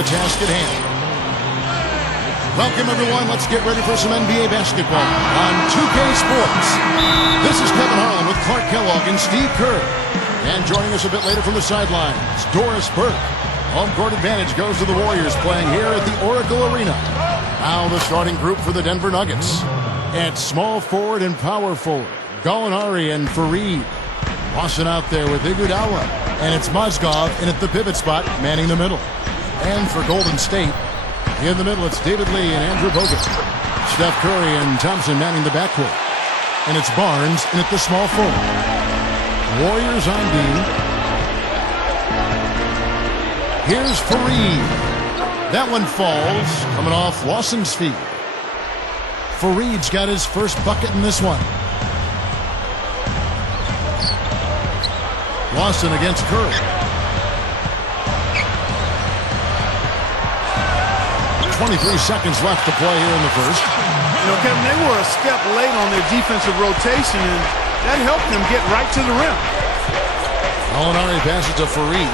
the task at hand. Welcome, everyone. Let's get ready for some NBA basketball on 2K Sports. This is Kevin Harlan with Clark Kellogg and Steve Kerr. And joining us a bit later from the sidelines, Doris Burke. Home court advantage goes to the Warriors playing here at the Oracle Arena. Now the starting group for the Denver Nuggets. At small forward and power forward, Gallinari and Fareed. Lawson out there with Iguodala. And it's Mozgov in at the pivot spot, manning the middle. And for Golden State, in the middle, it's David Lee and Andrew Bogut. Steph Curry and Thompson manning the backcourt. And it's Barnes in at the small forward. Warriors on D. Here's Fareed. That one falls, coming off Lawson's feet. Fareed's got his first bucket in this one. Lawson against Curry. 23 seconds left to play here in the first. You know, Kevin, they were a step late on their defensive rotation, and that helped them get right to the rim. Gallinari passes to Fareed.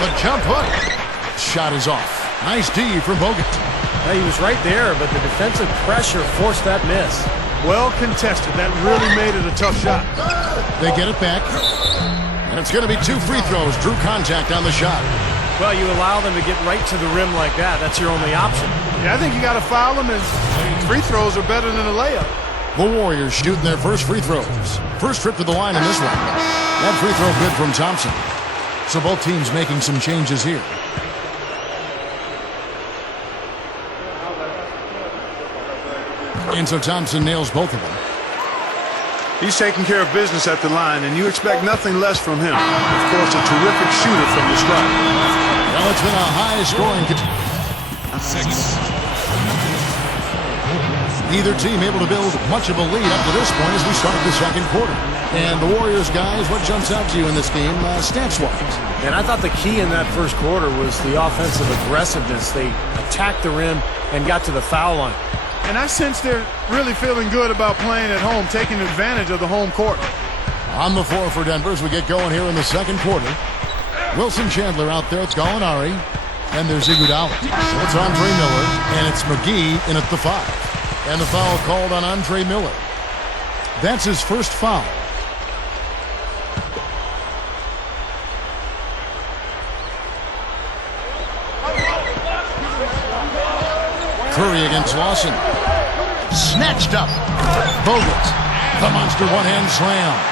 The jump hook. Shot is off. Nice D from Bogut. He was right there, but the defensive pressure forced that miss. Well contested. That really made it a tough shot. They get it back. And it's going to be 2 free throws. Drew contact on the shot. Well, you allow them to get right to the rim like that. That's your only option. Yeah, I think you got to foul them, and free throws are better than a layup. The Warriors shooting their first free throws. First trip to the line in this one. That free throw good from Thompson. So both teams making some changes here. And so Thompson nails both of them. He's taking care of business at the line, and you expect nothing less from him. Of course, a terrific shooter from the stripe. Well, it's been a high-scoring. Neither team able to build much of a lead up to this point as we start the second quarter. And the Warriors, guys, what jumps out to you in this game, stats-wise? And I thought the key in that first quarter was the offensive aggressiveness. They attacked the rim and got to the foul line. And I sense they're really feeling good about playing at home, taking advantage of the home court. On the floor for Denver as we get going here in the second quarter. Wilson Chandler out there with Gallinari. And there's Iguodala. It's Andre Miller, and it's McGee in at the 5. And the foul called on Andre Miller. That's his first foul. Curry against Lawson. Snatched up. Bogut. The monster one-hand slam.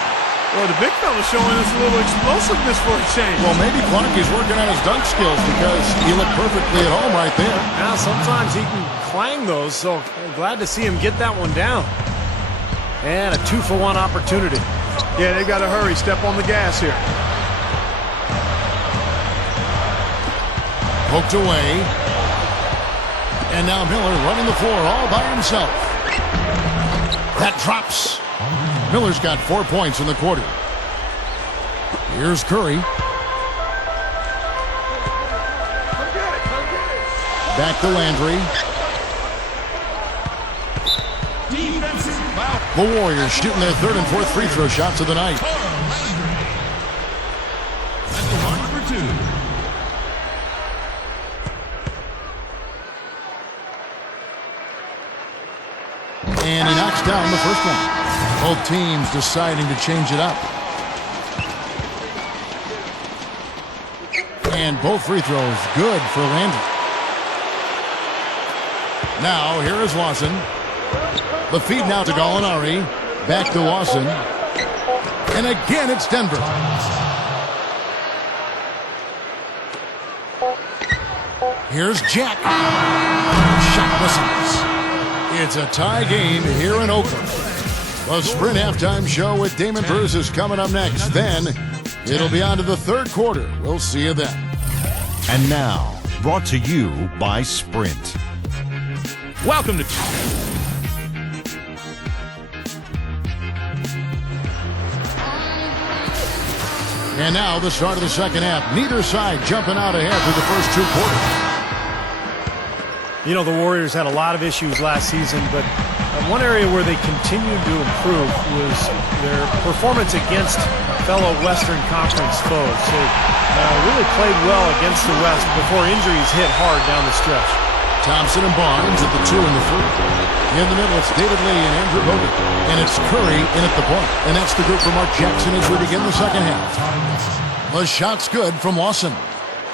Well, the big fella's showing us a little explosiveness for a change. Well, maybe Clark is working on his dunk skills because he looked perfectly at home right there. Now, sometimes he can clang those, so I'm glad to see him get that one down. And a 2-for-1 opportunity. Yeah, they got to hurry. Step on the gas here. Poked away. And now Miller running the floor all by himself. That drops. Miller's got 4 points in the quarter. Here's Curry. Back to Landry. The Warriors shooting their third and fourth free throw shots of the night. And he knocks down the first one. Both teams deciding to change it up. And both free throws good for Landry. Now, here is Lawson. The feed now to Gallinari. Back to Lawson. And again, it's Denver. Here's Jack. Shot misses. It's a tie game here in Oakland. The Sprint Halftime Show with Damon Bruce is coming up next. Then, it'll be on to the third quarter. We'll see you then. And now, brought to you by Sprint. Welcome to... And now, the start of the second half. Neither side jumping out ahead through the first 2 quarters. You know, the Warriors had a lot of issues last season, but One area where they continued to improve was their performance against fellow Western Conference foes. They really played well against the West before injuries hit hard down the stretch. Thompson and Barnes at the 2 and the 3. In the middle, it's David Lee and Andrew Bogut. And it's Curry in at the point. And that's the group for Mark Jackson as we begin the second half. The shot's good from Lawson.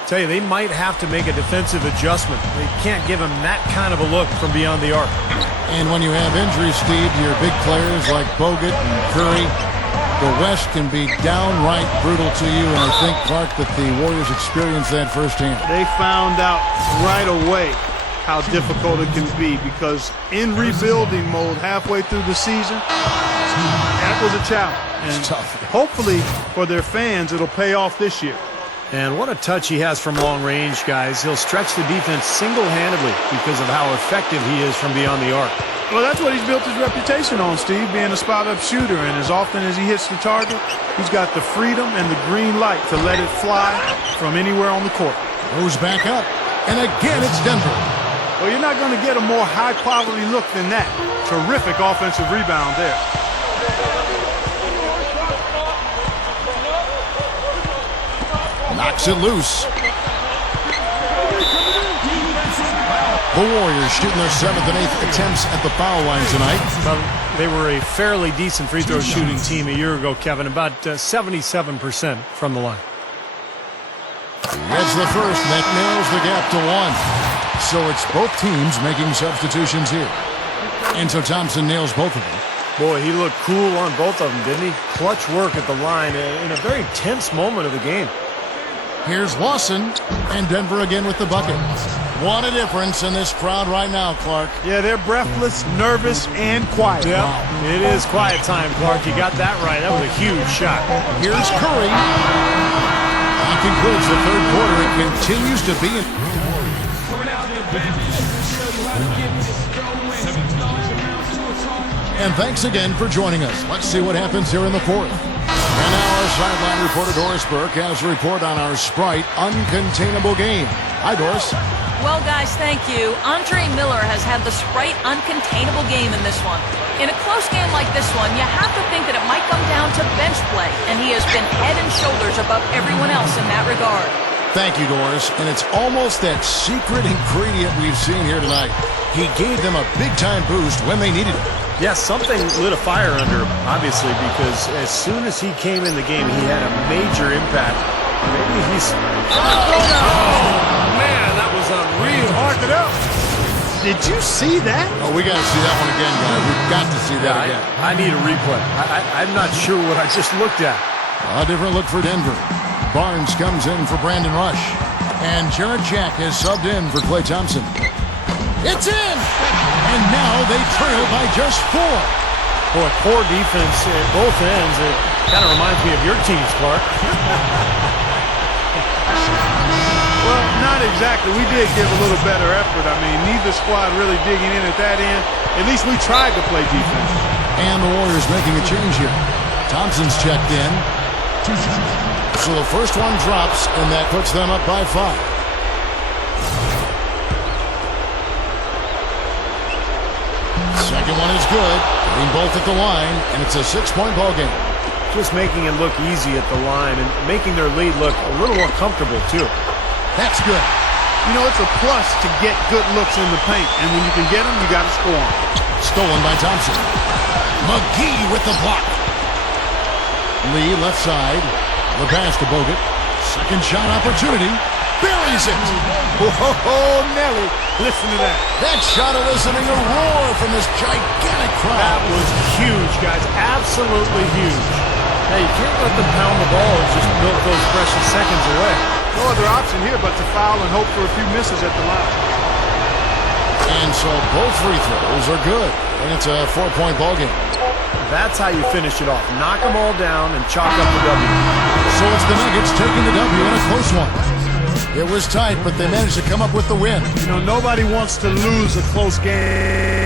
Tell you, they might have to make a defensive adjustment. They can't give him that kind of a look from beyond the arc. And when you have injuries, Steve, to your big players like Bogut and Curry, the West can be downright brutal to you. And I think, Clark, that the Warriors experienced that firsthand. They found out right away how difficult it can be because in rebuilding mode halfway through the season, that was a challenge. And it's tough. Hopefully for their fans, it'll pay off this year. And what a touch he has from long range, guys. He'll stretch the defense single-handedly because of how effective he is from beyond the arc. Well, that's what he's built his reputation on, Steve, being a spot-up shooter. And as often as he hits the target, he's got the freedom and the green light to let it fly from anywhere on the court. Goes back up. And again, it's Denver. Well, you're not going to get a more high-quality look than that. Terrific offensive rebound there. Knocks it loose. The Warriors shooting their 7th and 8th attempts at the foul line tonight. Well, they were a fairly decent free throw shooting team a year ago, Kevin, about 77% from the line. Gets the first, and that narrows the gap to 1. So it's both teams making substitutions here. And so Thompson nails both of them. Boy, he looked cool on both of them, didn't he? Clutch work at the line in a very tense moment of the game. Here's Lawson, and Denver again with the bucket. What a difference in this crowd right now, Clark. Yeah, they're breathless, nervous, and quiet. Yeah, it is quiet time, Clark. You got that right. That was a huge shot. Here's Curry. That concludes the third quarter. It continues to be... And thanks again for joining us. Let's see what happens here in the fourth. And now our sideline reporter Doris Burke has a report on our Sprite Uncontainable game. Hi, Doris. Well, guys, thank you. Andre Miller has had the Sprite Uncontainable game in this one. In a close game like this one, you have to think that it might come down to bench play, and he has been head and shoulders above everyone else in that regard. Thank you, Doris. And it's almost that secret ingredient we've seen here tonight. He gave them a big-time boost when they needed it. Yes, something lit a fire under him, obviously, because as soon as he came in the game, he had a major impact. Maybe he's... Oh, man, that was unreal. Mark it up. Did you see that? Oh, we got to see that one again, guys. We've got to see that again. I need a replay. I'm not sure what I just looked at. A different look for Denver. Barnes comes in for Brandon Rush. And Jarrett Jack has subbed in for Klay Thompson. It's in! And now they trail by just 4. Boy, poor defense at both ends. It kind of reminds me of your teams, Clark. Well, not exactly. We did give a little better effort. I mean, neither squad really digging in at that end. At least we tried to play defense. And the Warriors making a change here. Thompson's checked in. So the first one drops, and that puts them up by 5. Second one is good. Getting both at the line, and it's a 6-point ball game. Just making it look easy at the line and making their lead look a little more comfortable, too. That's good. You know, it's a plus to get good looks in the paint, and when you can get them, you got to score them. Stolen by Thompson. McGee with the block. Lee left side. The pass to Bogut. Second shot opportunity. Buries it. Oh, Nelly. Listen to that. That shot eliciting a roar from this gigantic crowd. That was huge, guys. Absolutely huge. Hey, you can't let them pound the ball and just milk those precious seconds away. No other option here but to foul and hope for a few misses at the line. And so both free throws are good. And it's a 4-point ball game. That's how you finish it off. Knock them all down and chalk up the W. So it's the Nuggets taking the W in a close one. It was tight, but they managed to come up with the win. You know, nobody wants to lose a close game.